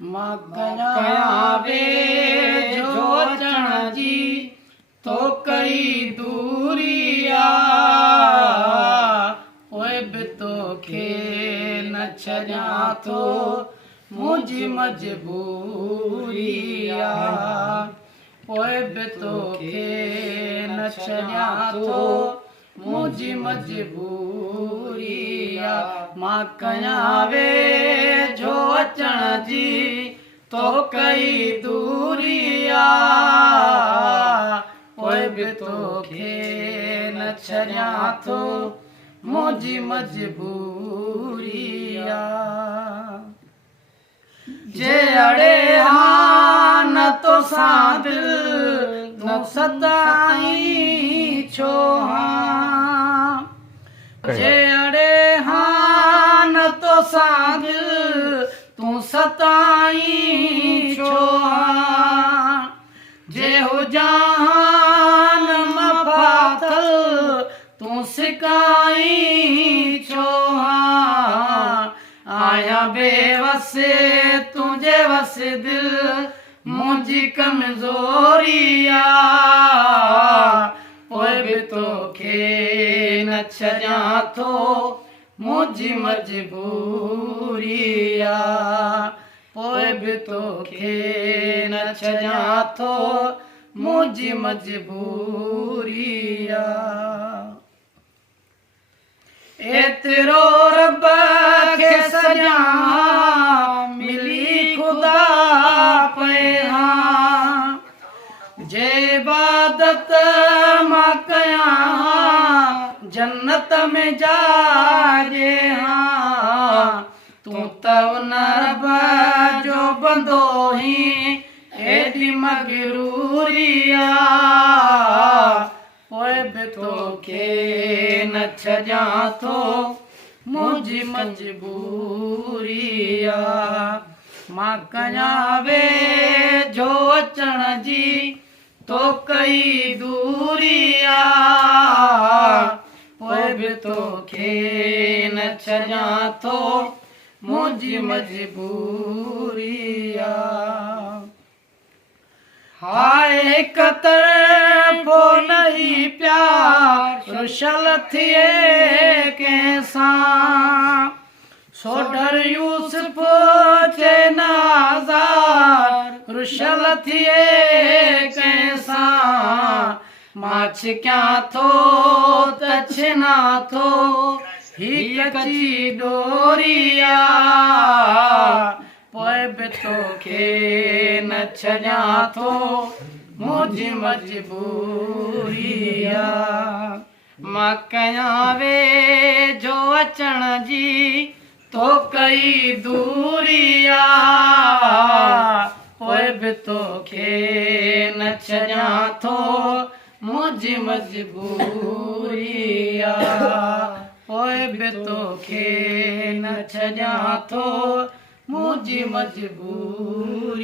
मां कयां वेझो अचण जी तो कई दूरिया पोइ बि तोखे न छॾियां थो मुंहिंजी मजबूरिया पोइ बि तोखे न छॾियां थो मुंहिंजी मजबूरिया मां कयां वेझो अचण जी तो कई दूरिया पोइ बि तोखे न छॾियां थो मुंहिंजी मजबूरिया जे अड़े हान तोसां दिल तूं सताईं छो हां जे अड़े हान तोसां दिल तूं सताईं छो हां जे हुजान मफ़ाथल तूं सिकाईं छो हां आया बेवस तुंहिंजे वस दिल मुंहिंजी कमज़ोरिया पोइ बि तोखे न छॾियां थो मुंहिंजी मजबूरिया पोइ बि तोखे न छॾियां थो मुंहिंजी मजबूरिया एतिरो रब खे सॼां मिली ख़ुदा पए हां जे इबादत मां कयां जन्नत में जाजे हां तूं त उन रब जो बंदो ही एॾी मगरूरिया पोइ बि तोखे न छॾियां थो मुंहिंजी मजबूरिया मां कयां वेझो अचण जी तो कई दूरिया पोइ बि तोखे न छॾियां थो मुंहिंजी मजबूरिया हाय कतरफ़ो नहीं प्यार रुशल थिए कंहिंसां सोढर यूसुफ चे नाज़ार रुशल थिए कंहिंसां मां छिकियां थो त छिना थो हीअ कची डोरिया पोइ बि तोखे न छॾियां थो मुंहिंजी मजबूरिया मां कयां वेझो अचण जी तो कई दूरिया पोइ बि तोखे न छॾियां थो मुंहिंजी मजबूरिया पोइ बि तोखे न छॾियां थो मुंहिंजी मजबूरिया